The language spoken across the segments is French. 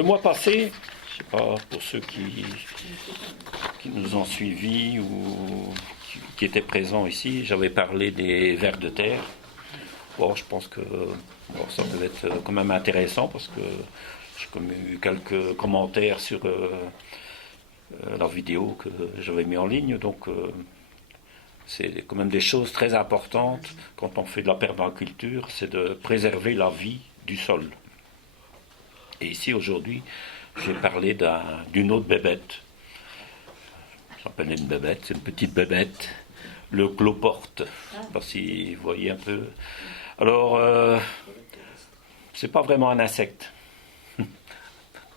Le mois passé, je ne sais pas pour ceux qui nous ont suivis ou qui étaient présents ici, j'avais parlé des vers de terre. Bon, je pense que ça devait être quand même intéressant parce que j'ai eu quelques commentaires sur la vidéo que j'avais mis en ligne. Donc, c'est quand même des choses très importantes quand on fait de la permaculture, c'est de préserver la vie du sol. Et ici, aujourd'hui, j'ai parlé d'une autre bébête. J'appelle une bébête, c'est une petite bébête, le cloporte. Je ne sais pas si vous voyez un peu. Alors, c'est pas vraiment un insecte.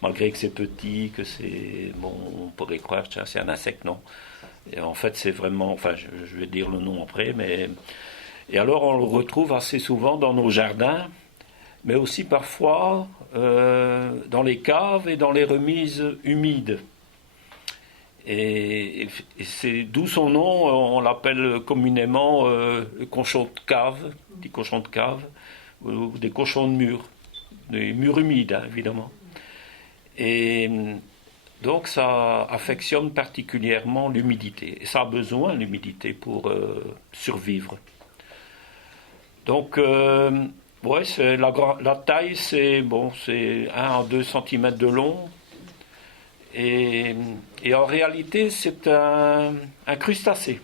Malgré que c'est petit, que c'est... Bon, on pourrait croire que c'est un insecte, non. Et en fait, c'est vraiment... Enfin, je vais dire le nom après, mais... Et alors, on le retrouve assez souvent dans nos jardins, mais aussi parfois dans les caves et dans les remises humides. Et c'est d'où son nom, on l'appelle communément cochon de cave, des cochons de cave, ou des cochons de mur, des murs humides, hein, évidemment. Et donc ça affectionne particulièrement l'humidité. Et ça a besoin de l'humidité pour survivre. Donc, ouais, la taille, c'est 1 à 2 cm de long. Et en réalité, c'est un crustacé.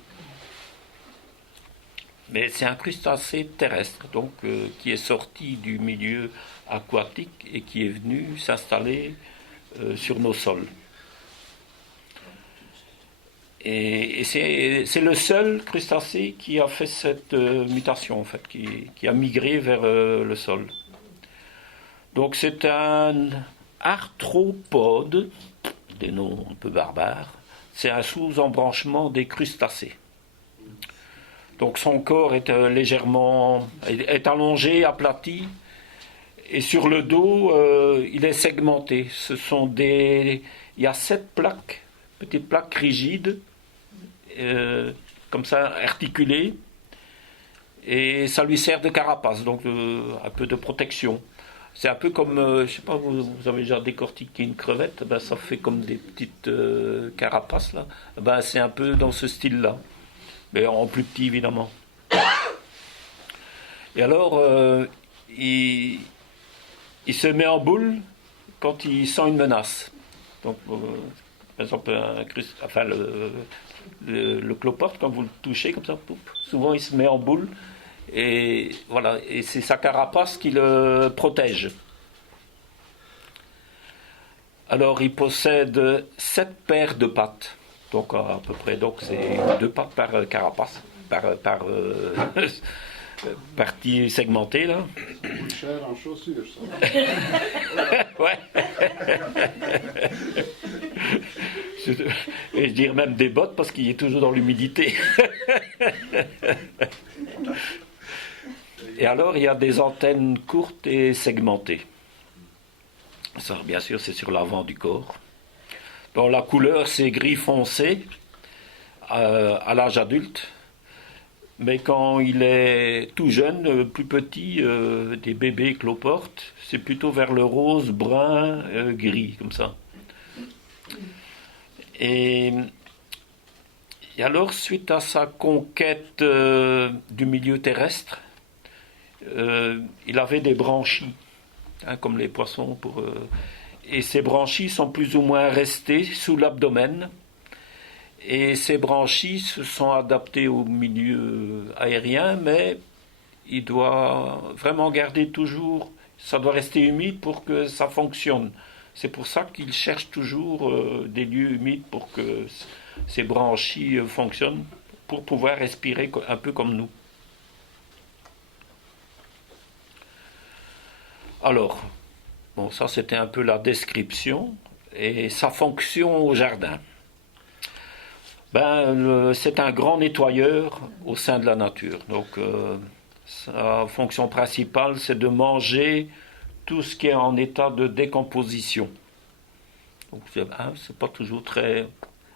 Mais c'est un crustacé terrestre, donc qui est sorti du milieu aquatique et qui est venu s'installer sur nos sols. Et c'est le seul crustacé qui a fait cette mutation, en fait, qui a migré vers le sol. Donc c'est un arthropode, des noms un peu barbares, c'est un sous-embranchement des crustacés. Donc son corps est est allongé, aplati, et sur le dos, il est segmenté. Il y a 7 plaques, petites plaques rigides, comme ça, articulées, et ça lui sert de carapace, donc un peu de protection. C'est un peu comme, je ne sais pas, vous avez déjà décortiqué une crevette, ben ça fait comme des petites carapaces, là. Ben c'est un peu dans ce style-là, mais en plus petit, évidemment. Et alors, il se met en boule quand il sent une menace. Donc, par exemple, le cloporte, quand vous le touchez comme ça, souvent il se met en boule. Et voilà, et c'est sa carapace qui le protège. Alors il possède 7 paires de pattes, donc à peu près, donc c'est 2 pattes par carapace, par partie segmentée là. Une chair en chaussures, ça. Ouais. Et je dirais même des bottes parce qu'il est toujours dans l'humidité. Et alors, il y a des antennes courtes et segmentées. Ça, bien sûr, c'est sur l'avant du corps. Bon, la couleur, c'est gris foncé à l'âge adulte. Mais quand il est tout jeune, plus petit, des bébés cloportes, c'est plutôt vers le rose, brun, gris, comme ça. Et alors, suite à sa conquête du milieu terrestre, il avait des branchies, hein, comme les poissons. Et ces branchies sont plus ou moins restées sous l'abdomen. Et ces branchies se sont adaptées au milieu aérien, mais il doit vraiment garder toujours, ça doit rester humide pour que ça fonctionne. C'est pour ça qu'il cherche toujours des lieux humides pour que ces branchies fonctionnent, pour pouvoir respirer un peu comme nous. Alors, bon, ça c'était un peu la description et sa fonction au jardin. C'est un grand nettoyeur au sein de la nature. Donc, sa fonction principale, c'est de manger tout ce qui est en état de décomposition. Donc, c'est pas toujours très...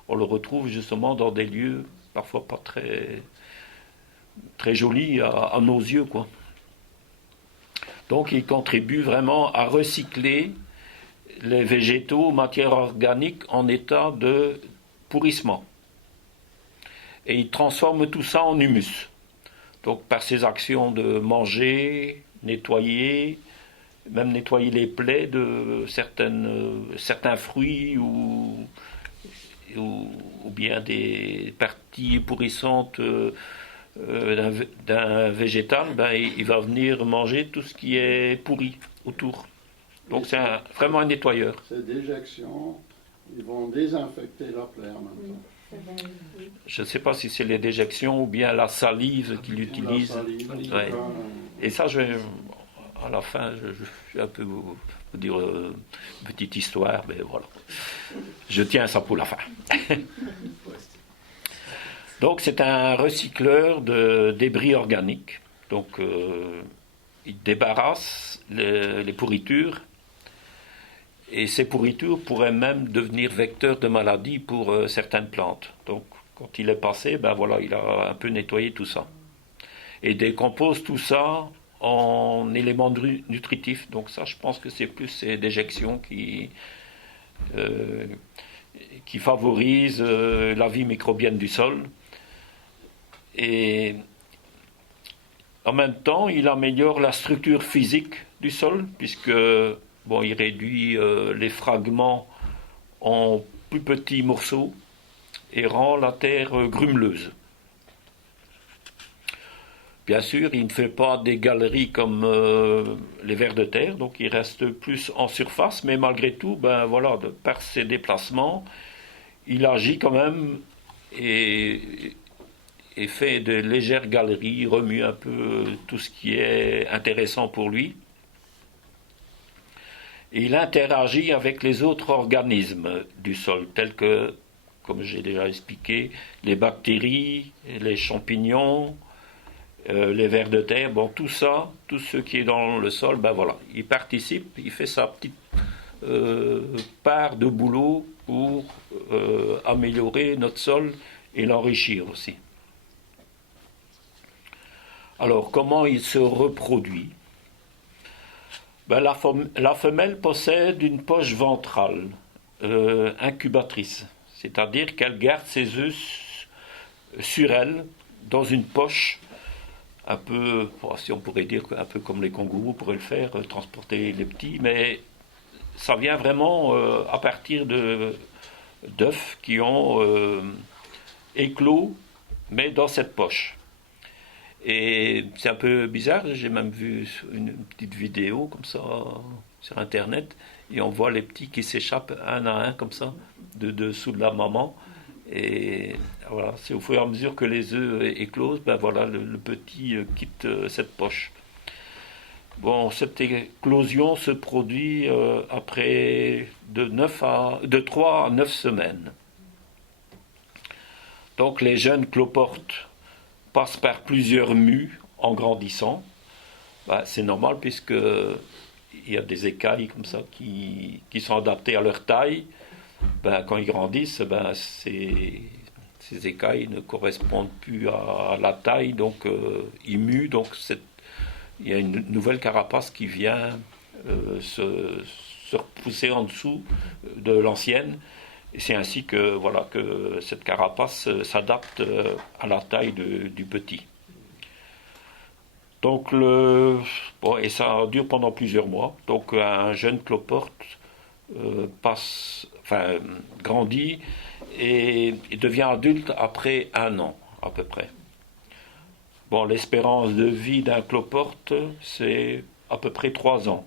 On le retrouve justement dans des lieux parfois pas très, très jolis à nos yeux, quoi. Donc il contribue vraiment à recycler les végétaux, matières organiques en état de pourrissement. Et il transforme tout ça en humus. Donc par ses actions de manger, nettoyer, même nettoyer les plaies de certains fruits ou bien des parties pourrissantes d'un végétal, il va venir manger tout ce qui est pourri autour. Donc c'est vraiment un nettoyeur. Ces déjections, ils vont désinfecter la plaie en même temps. Je ne sais pas si c'est les déjections ou bien la salive qu'il utilise. Ouais. Et ça, à la fin, je vais un peu vous dire une petite histoire, mais voilà. Je tiens ça pour la fin. Donc c'est un recycleur de débris organiques. Donc il débarrasse les pourritures. Et ces pourritures pourraient même devenir vecteurs de maladies pour certaines plantes. Donc, quand il est passé, il a un peu nettoyé tout ça. Et décompose tout ça en éléments nutritifs. Donc ça, je pense que c'est plus ces déjections qui favorisent la vie microbienne du sol. Et en même temps, il améliore la structure physique du sol, puisque il réduit les fragments en plus petits morceaux et rend la terre grumeleuse. Bien sûr, il ne fait pas des galeries comme les vers de terre, donc il reste plus en surface, mais malgré tout, par ses déplacements, il agit quand même et fait de légères galeries, remue un peu tout ce qui est intéressant pour lui. Et il interagit avec les autres organismes du sol, tels que, comme j'ai déjà expliqué, les bactéries, les champignons, les vers de terre, tout ça, tout ce qui est dans le sol, il participe, il fait sa petite part de boulot pour améliorer notre sol et l'enrichir aussi. Alors, comment il se reproduit ? La femelle possède une poche ventrale incubatrice, c'est-à-dire qu'elle garde ses œufs sur elle dans une poche, un peu, si on pourrait dire, un peu comme les kangourous pourraient le faire, transporter les petits, mais ça vient vraiment à partir d'œufs qui ont éclos, mais dans cette poche. Et c'est un peu bizarre, j'ai même vu une petite vidéo comme ça sur internet, et on voit les petits qui s'échappent un à un comme ça, de dessous de la maman. Et voilà, c'est au fur et à mesure que les œufs éclosent, le petit quitte cette poche. Cette éclosion se produit après de 3 à 9 semaines. Donc les jeunes cloportes passent par plusieurs mues en grandissant. C'est normal puisque il y a des écailles comme ça qui sont adaptées à leur taille. Quand ils grandissent, ces écailles ne correspondent plus à la taille, donc ils muent. Donc il y a une nouvelle carapace qui vient se repousser en dessous de l'ancienne. Et c'est ainsi que cette carapace s'adapte à la taille du petit. Donc et ça dure pendant plusieurs mois. Donc un jeune cloporte grandit et devient adulte après 1 an à peu près. L'espérance de vie d'un cloporte, c'est à peu près 3 ans.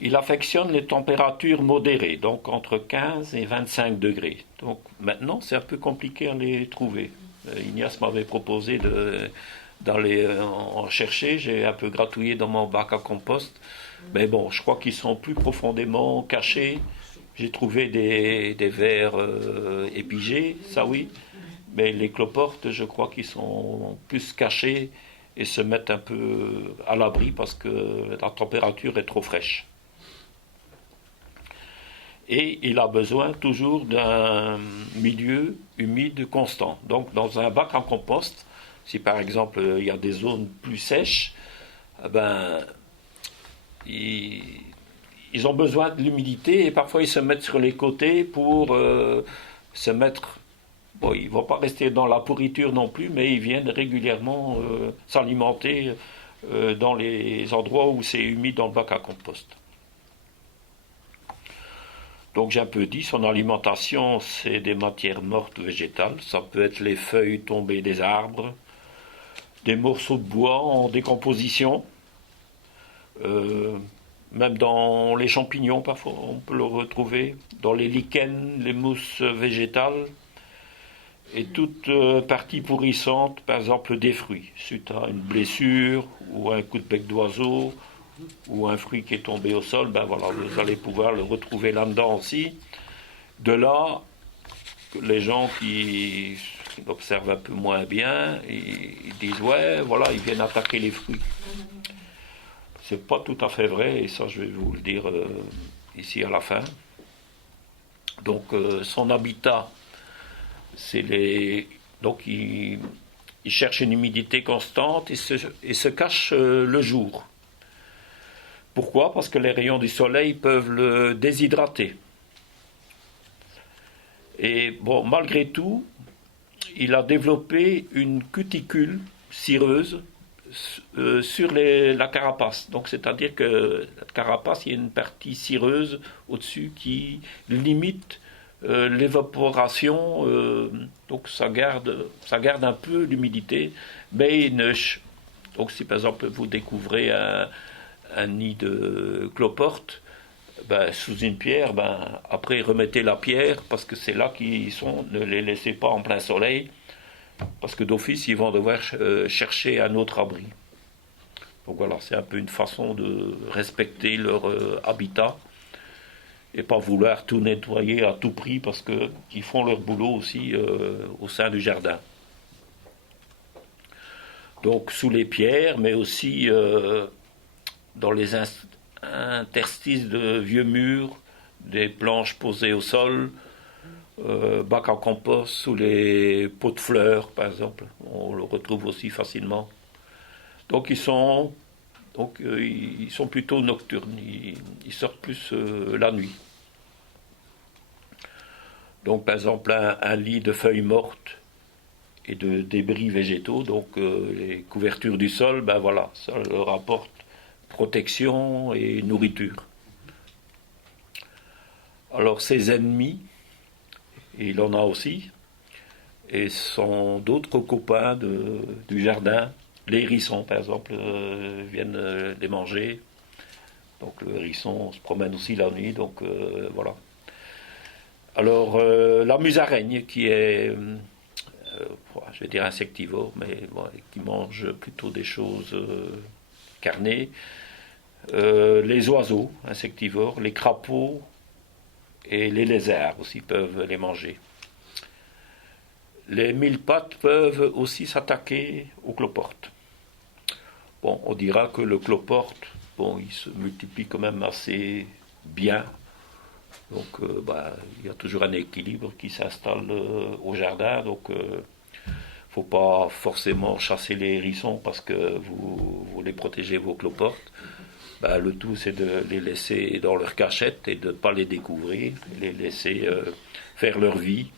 Il affectionne les températures modérées, donc entre 15 et 25 degrés. Donc maintenant, c'est un peu compliqué à les trouver. Ignace m'avait proposé d'aller en chercher. J'ai un peu gratouillé dans mon bac à compost. Mais je crois qu'ils sont plus profondément cachés. J'ai trouvé des vers épigés, ça oui. Mais les cloportes, je crois qu'ils sont plus cachés et se mettent un peu à l'abri parce que la température est trop fraîche. Et il a besoin toujours d'un milieu humide constant. Donc dans un bac en compost, si par exemple il y a des zones plus sèches, ils ont besoin de l'humidité et parfois ils se mettent sur les côtés pour se mettre. Bon, ils ne vont pas rester dans la pourriture non plus, mais ils viennent régulièrement s'alimenter dans les endroits où c'est humide dans le bac à compost. Donc j'ai un peu dit, son alimentation, c'est des matières mortes végétales. Ça peut être les feuilles tombées des arbres, des morceaux de bois en décomposition, même dans les champignons parfois on peut le retrouver, dans les lichens, les mousses végétales, et toute partie pourrissante, par exemple des fruits, suite à une blessure ou un coup de bec d'oiseau, ou un fruit qui est tombé au sol, ben voilà, vous allez pouvoir le retrouver là-dedans aussi. De là, les gens qui observent un peu moins bien, ils disent ouais, voilà, ils viennent attaquer les fruits. C'est pas tout à fait vrai, et ça je vais vous le dire ici à la fin. Donc son habitat, c'est les. Donc il cherche une humidité constante et se cache le jour. Pourquoi? Parce que les rayons du soleil peuvent le déshydrater. Et bon, malgré tout, il a développé une cuticule cireuse sur la carapace. Donc, c'est-à-dire que la carapace, il y a une partie cireuse au-dessus qui limite l'évaporation. Donc, ça garde un peu l'humidité. Mais donc, si par exemple vous découvrez un nid de cloporte, ben, sous une pierre, ben, après remettez la pierre parce que c'est là qu'ils sont, ne les laissez pas en plein soleil parce que d'office ils vont devoir chercher un autre abri. Donc voilà, c'est un peu une façon de respecter leur habitat et pas vouloir tout nettoyer à tout prix parce que ils font leur boulot aussi au sein du jardin. Donc sous les pierres, mais aussi dans les interstices de vieux murs, des planches posées au sol, bac à compost, sous les pots de fleurs, par exemple. On le retrouve aussi facilement. Donc ils sont plutôt nocturnes. Ils sortent plus la nuit. Donc par exemple un lit de feuilles mortes et de débris végétaux, donc les couvertures du sol, ben voilà, ça leur apporte protection et nourriture. Alors ses ennemis, il en a aussi, et sont d'autres copains du jardin. Les hérissons, par exemple, viennent les manger. Donc le hérisson se promène aussi la nuit, donc voilà. Alors la musaraigne, qui est, je vais dire insectivore, mais bon, qui mange plutôt des choses carnées. Les oiseaux insectivores, les crapauds et les lézards aussi peuvent les manger. Les mille-pattes peuvent aussi s'attaquer aux cloportes. Bon, on dira que le cloporte, bon, il se multiplie quand même assez bien. Donc, il y a toujours un équilibre qui s'installe au jardin. Donc, faut pas forcément chasser les hérissons parce que vous voulez protéger vos cloportes. Le tout, c'est de les laisser dans leur cachette et de ne pas les découvrir, les laisser faire leur vie.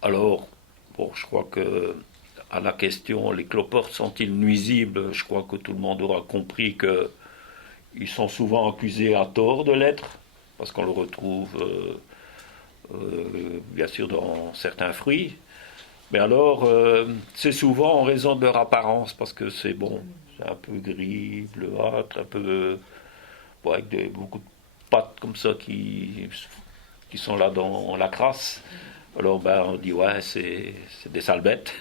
Alors, bon, je crois que à la question, les cloportes sont-ils nuisibles? Je crois que tout le monde aura compris qu'ils sont souvent accusés à tort de l'être, parce qu'on le retrouve bien sûr dans certains fruits. Mais alors, c'est souvent en raison de leur apparence, parce que c'est bon, c'est un peu gris, bleuâtre, un peu bon, avec beaucoup de pattes comme ça qui sont là dans la crasse. Alors on dit ouais, c'est des sales bêtes.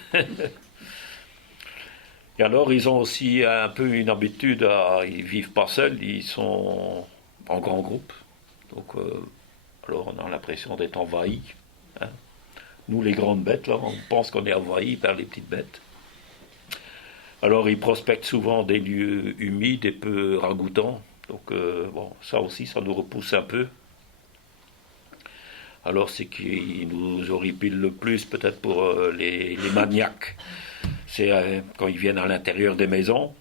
Et alors ils ont aussi un peu une habitude ils vivent pas seuls, ils sont en grand groupe. Donc alors on a l'impression d'être envahis. Hein. Nous les grandes bêtes là, on pense qu'on est envahis par les petites bêtes. Alors ils prospectent souvent des lieux humides et peu ragoûtants. Donc ça aussi ça nous repousse un peu. Alors c'est qui nous horripile le plus peut-être pour les maniaques. C'est quand ils viennent à l'intérieur des maisons,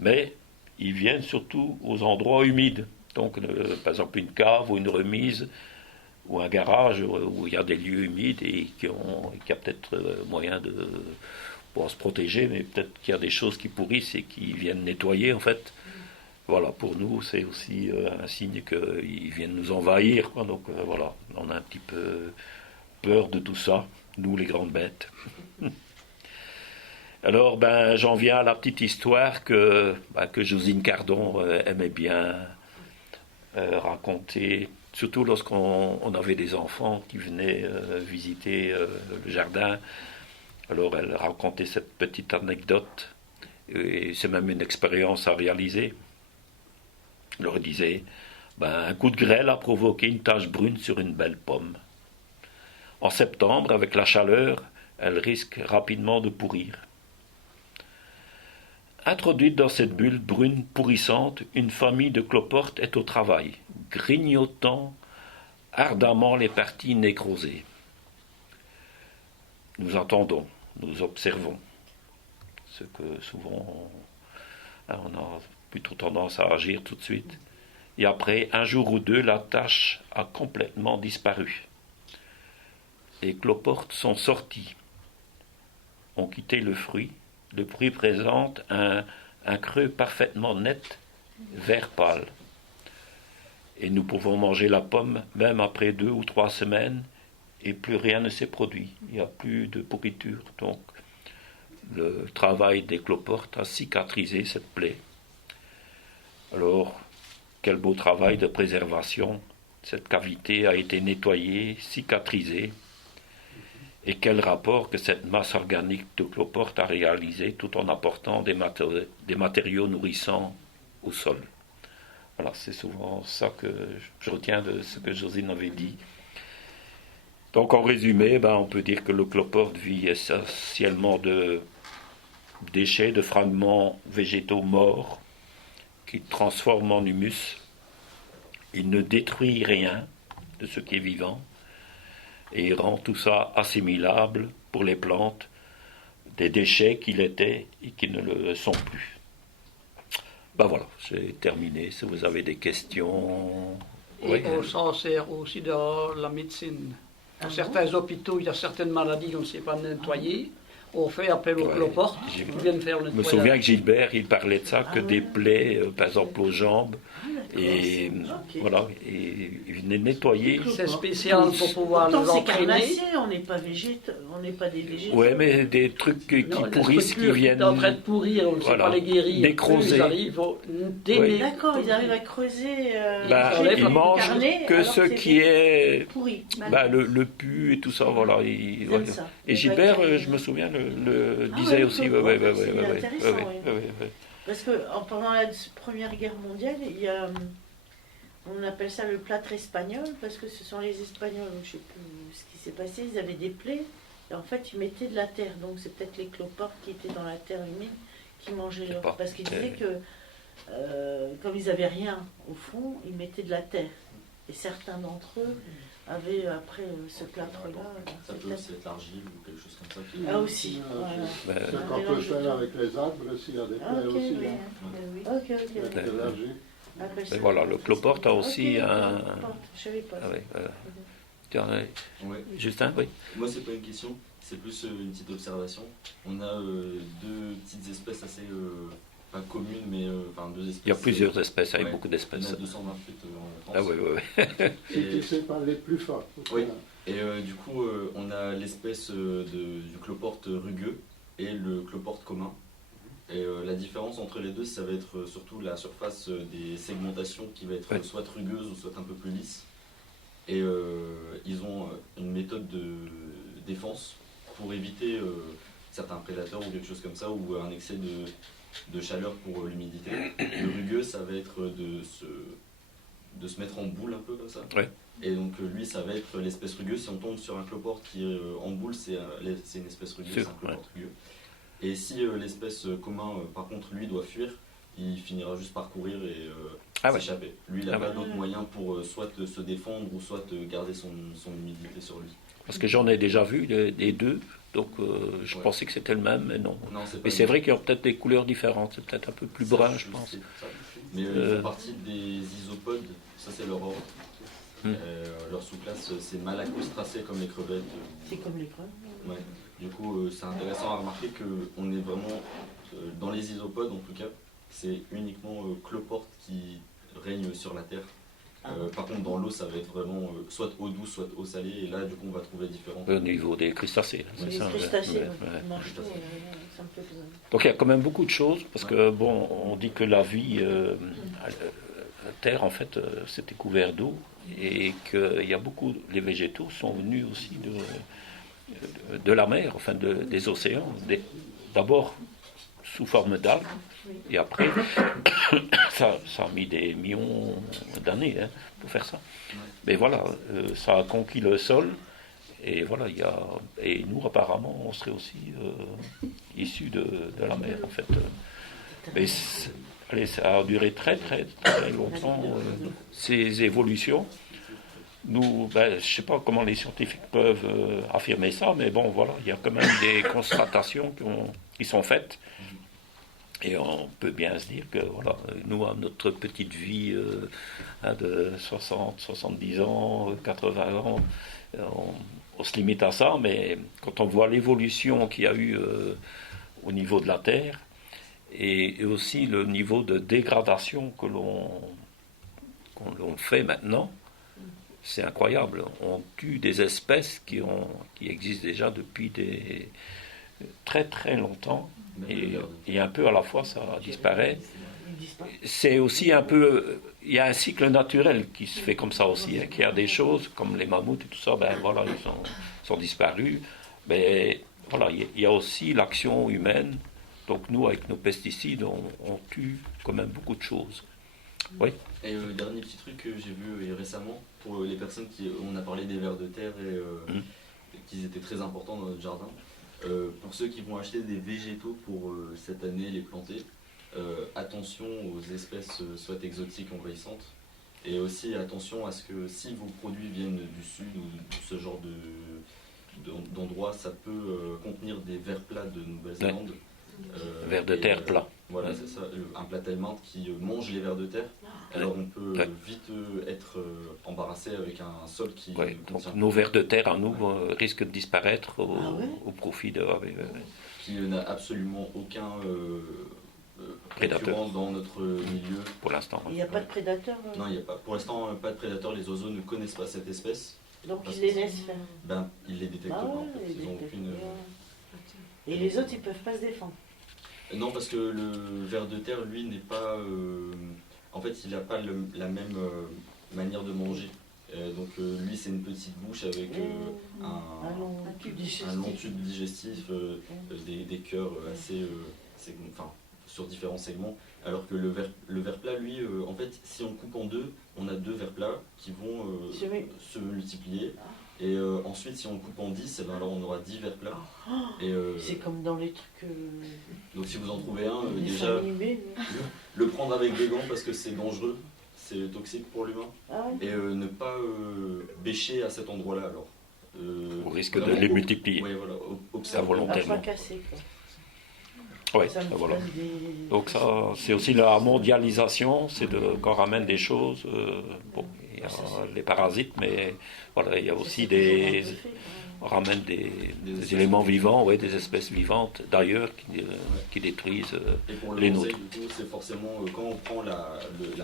mais ils viennent surtout aux endroits humides. Donc, par exemple, une cave ou une remise ou un garage où il y a des lieux humides et qui a peut-être moyen de pour se protéger, mais peut-être qu'il y a des choses qui pourrissent et qui viennent nettoyer en fait. Voilà, pour nous, c'est aussi un signe qu'ils viennent nous envahir, quoi. Donc voilà, on a un petit peu peur de tout ça, nous les grandes bêtes. Alors, j'en viens à la petite histoire que Josine Cardon aimait bien raconter, surtout lorsqu'on avait des enfants qui venaient visiter le jardin. Alors, elle racontait cette petite anecdote, et c'est même une expérience à réaliser. Elle leur disait, un coup de grêle a provoqué une tache brune sur une belle pomme. En septembre, avec la chaleur, elle risque rapidement de pourrir. Introduite dans cette bulle brune pourrissante, une famille de cloportes est au travail, grignotant ardemment les parties nécrosées. Nous entendons, nous observons, ce que souvent on a plutôt tendance à agir tout de suite. Et après, un jour ou deux, la tache a complètement disparu. Les cloportes sont sorties, ont quitté le fruit. Le fruit présente un creux parfaitement net, vert pâle. Et nous pouvons manger la pomme même après 2 ou 3 semaines et plus rien ne s'est produit. Il n'y a plus de pourriture. Donc, le travail des cloportes a cicatrisé cette plaie. Alors, quel beau travail de préservation. Cette cavité a été nettoyée, cicatrisée. Et quel rapport que cette masse organique de cloporte a réalisé tout en apportant des matériaux nourrissants au sol. Voilà, c'est souvent ça que je retiens de ce que Josine avait dit. Donc en résumé, on peut dire que le cloporte vit essentiellement de déchets, de fragments végétaux morts qu'il transforme en humus. Il ne détruit rien de ce qui est vivant et il rend tout ça assimilable pour les plantes, des déchets qu'il était et qui ne le sont plus. Voilà, j'ai terminé. Si vous avez des questions... Et on s'en sert aussi dans la médecine. Dans certains hôpitaux, il y a certaines maladies qu'on ne sait pas nettoyer. On fait appel aux cloportes qui viennent faire le nettoyage. Je me souviens que Gilbert, il parlait de ça, que des plaies, par exemple aux jambes, et voilà, et il venait nettoyer. C'est spécial pour pouvoir nous entraîner. On n'est pas on n'est pas des végétaux. Ouais, mais des trucs qui pourrissent, qui viennent... en train de pourrir, on ne sait pas les guérir. Nécroser. Ils arrivent D'accord, ils arrivent à creuser. Ils mangent que ce qui est pourri. le pu et tout ça, voilà. Et Gilbert, je me souviens, le disait aussi. Parce que pendant la Première Guerre mondiale, on appelle ça le plâtre espagnol, parce que ce sont les Espagnols, je ne sais plus ce qui s'est passé, ils avaient des plaies, et en fait ils mettaient de la terre, donc c'est peut-être les cloportes qui étaient dans la terre humide qui mangeaient l'or. Parce qu'ils disaient que, comme ils n'avaient rien au fond, ils mettaient de la terre. Et certains d'entre eux avaient après ce plâtre-là. Ça peut aussi être l'argile ou quelque chose comme ça. Ah aussi, voilà. C'est qu'on peut faire avec les arbres s'il y a des plaies aussi. Oui. Ok. De l'algie. Mais voilà, le cloporte a aussi un... Je savais pas. Justin, oui. Moi, c'est pas une question, c'est plus une petite observation. On a 2 petites espèces assez... pas communes, mais deux espèces. Il y a plusieurs espèces, avec beaucoup d'espèces. On a 228 en France. Ah oui. Et c'est pas les plus forts. Oui. Et du coup, on a l'espèce du cloporte rugueux et le cloporte commun. Et la différence entre les deux, ça va être surtout la surface des segmentations qui va être soit rugueuse ou soit un peu plus lisse. Et ils ont une méthode de défense pour éviter certains prédateurs ou quelque chose comme ça, ou un excès de chaleur pour l'humidité. Le rugueux, ça va être de se mettre en boule un peu comme ça. Ouais. Et donc lui, ça va être l'espèce rugueuse. Si on tombe sur un cloporte qui est en boule, c'est une espèce rugueuse, c'est un cloporte rugueux. Et si l'espèce commun, par contre, lui, doit fuir, il finira juste par courir et Ah ouais. s'échapper. Lui, il n'a Ah pas ouais. d'autre moyen pour soit se défendre ou soit garder son humidité sur lui. Parce que j'en ai déjà vu des deux, donc je Ouais. pensais que c'était le même, mais non. Non, c'est pas Mais c'est vrai qu'il y a peut-être des couleurs différentes, c'est peut-être un peu plus ça, brun, je pense. sais pas. Mais ils font partie des isopodes, ça c'est leur ordre. Leur sous-classe, c'est Malacostracées comme les crevettes. C'est comme les creux. Ouais. Du coup, c'est intéressant à remarquer qu'on est vraiment dans les isopodes, en tout cas, c'est uniquement cloporte qui règne sur la Terre. Par contre, dans l'eau, ça va être vraiment soit eau douce, soit eau salée, et là, du coup, on va trouver différents. Au niveau des crustacés, c'est Les ça. crustacés, ouais. on mange tout, ça me fait plaisir. Donc il y a quand même beaucoup de choses, parce que bon, on dit que la vie à la Terre, en fait, c'était couvert d'eau, et qu'il y a beaucoup, les végétaux sont venus aussi de la mer, enfin des océans, d'abord sous forme d'algues, et après, ça a mis des millions d'années pour faire ça. Mais voilà, ça a conquis le sol, et voilà, et nous apparemment, on serait aussi issus de la mer, en fait. Mais allez, ça a duré très très très longtemps, ces évolutions. Nous, je ne sais pas comment les scientifiques peuvent affirmer ça, mais bon, voilà, il y a quand même des constatations qui sont faites. Et on peut bien se dire que, voilà, nous, à notre petite vie de 60, 70 ans, 80 ans, on se limite à ça, mais quand on voit l'évolution qu'il y a eu au niveau de la Terre, et aussi le niveau de dégradation que l'on fait maintenant, c'est incroyable. On tue des espèces qui existent déjà depuis très très longtemps, et un peu à la fois ça disparaît. C'est aussi un peu, il y a un cycle naturel qui se fait comme ça aussi, qu'il y a des choses comme les mammouths et tout ça, voilà, ils sont disparus. Mais voilà, il y a aussi l'action humaine. Donc nous, avec nos pesticides, on tue quand même beaucoup de choses. Oui. Et dernier petit truc que j'ai vu récemment, pour les personnes on a parlé des vers de terre et qu'ils étaient très importants dans notre jardin. Pour ceux qui vont acheter des végétaux pour cette année les planter, attention aux espèces soit exotiques envahissantes, et aussi attention à ce que si vos produits viennent du sud ou ce genre d'endroit, ça peut contenir des vers plats de Nouvelle-Zélande. Vers de terre plat. Voilà, c'est ça, un platelminthe qui mange les vers de terre. Alors on peut vite être embarrassé avec un sol qui... Ouais, donc nos vers de terre à nous risquent de disparaître au profit de... qui n'a absolument aucun prédateur concurrent dans notre milieu. Pour l'instant. Il n'y a pas de prédateurs Non, il n'y a pas. Pour l'instant, pas de prédateurs. Les oiseaux ne connaissent pas cette espèce. Donc ils les laissent faire. Ils les détectent pas. En fait. Ils ont aucune... Et les autres, ils peuvent pas se défendre. Non, parce que le ver de terre, lui, n'est pas... En fait, il n'a pas la même manière de manger. Donc lui, c'est une petite bouche avec un long tube digestif, des cœurs assez... sur différents segments. Alors que le ver plat, lui, en fait, si on coupe en deux, on a deux vers plats qui vont se multiplier. Et ensuite, si on coupe en 10, alors on aura 10 vers plats. C'est comme dans les trucs... Donc si vous en trouvez un, déjà, le prendre avec des gants parce que c'est dangereux, c'est toxique pour l'humain. Et ne pas bêcher à cet endroit-là, alors. Au risque de les multiplier. Oui, voilà, volontairement. Oui, ça voilà. Donc ça, c'est aussi la mondialisation, c'est qu'on ramène des choses. Bon, il y a les parasites, mais voilà, il y a aussi on ramène des éléments vivants, des espèces vivantes d'ailleurs qui détruisent et pour les le nôtres. du coup, c'est forcément quand on prend la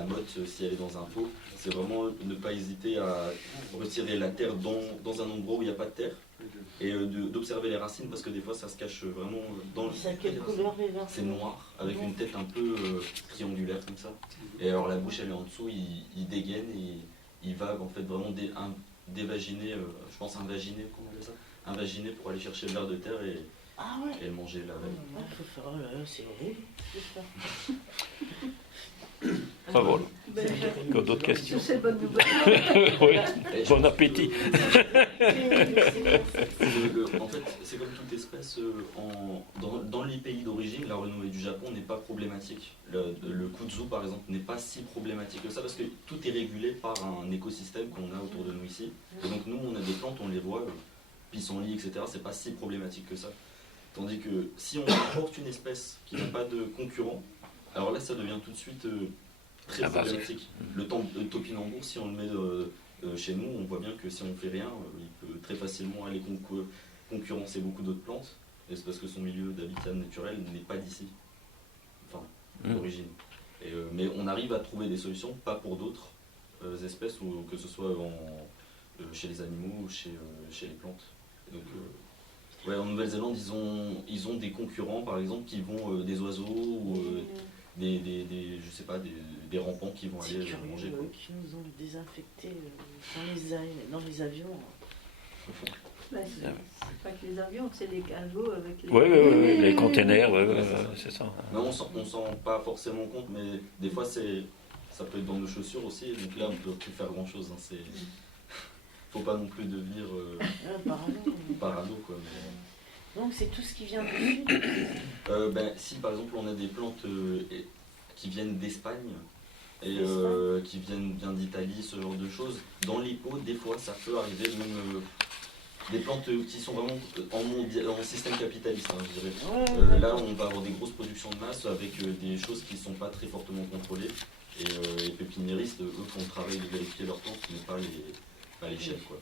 motte, si elle est dans un pot, c'est vraiment ne pas hésiter à retirer la terre dans un endroit où il n'y a pas de terre. Et d'observer les racines parce que des fois ça se cache vraiment dans C'est à quelle couleur les vers? C'est noir avec une tête un peu triangulaire comme ça. Et alors la bouche elle est en dessous, il dégaine et il va en fait vraiment dévaginer, je pense invaginer, comment on appelle ça, invaginer pour aller chercher le ver de terre et le manger là. Oh là là, c'est horrible. Ça vole. Encore d'autres questions? C'est bonne nouvelle. Oui. Et je Bon pense appétit. En fait, c'est comme toute espèce, dans les pays d'origine, la renommée du Japon n'est pas problématique. Le kudzu, par exemple, n'est pas si problématique que ça, parce que tout est régulé par un écosystème qu'on a autour de nous ici. Et donc nous, on a des plantes, on les voit, pissenlit, etc., c'est pas si problématique que ça. Tandis que si on importe une espèce qui n'a pas de concurrent, alors là, ça devient tout de suite très problématique. Le topinambour, si on le met chez nous, on voit bien que si on ne fait rien, il peut très facilement aller concurrencer beaucoup d'autres plantes. Et c'est parce que son milieu d'habitat naturel n'est pas d'ici, enfin, d'origine. Mais on arrive à trouver des solutions, pas pour d'autres espèces, ou que ce soit chez les animaux ou chez les plantes. Et donc, ouais, en Nouvelle-Zélande, ils ont des concurrents, par exemple, qui vont des oiseaux ou je sais pas, des rampants qui vont aller manger. Quoi. Qui nous ont désinfectés dans les avions. C'est pas que les avions, c'est les cajots avec les... Oui, les containers, c'est ça. Mais on s'en rend pas forcément compte, mais des fois ça peut être dans nos chaussures aussi, donc là on peut plus faire grand chose. Hein, faut pas non plus devenir parano quoi. Mais... Donc c'est tout ce qui vient du sud. Si par exemple on a des plantes qui viennent d'Espagne et qui viennent bien d'Italie, ce genre de choses, dans les pots, des fois ça peut arriver, même des plantes qui sont vraiment en système capitaliste, hein, je dirais. Là on va avoir des grosses productions de masse avec des choses qui ne sont pas très fortement contrôlées. Et les pépiniéristes, eux, font le travail de vérifier leurs plantes, mais pas les chefs, quoi.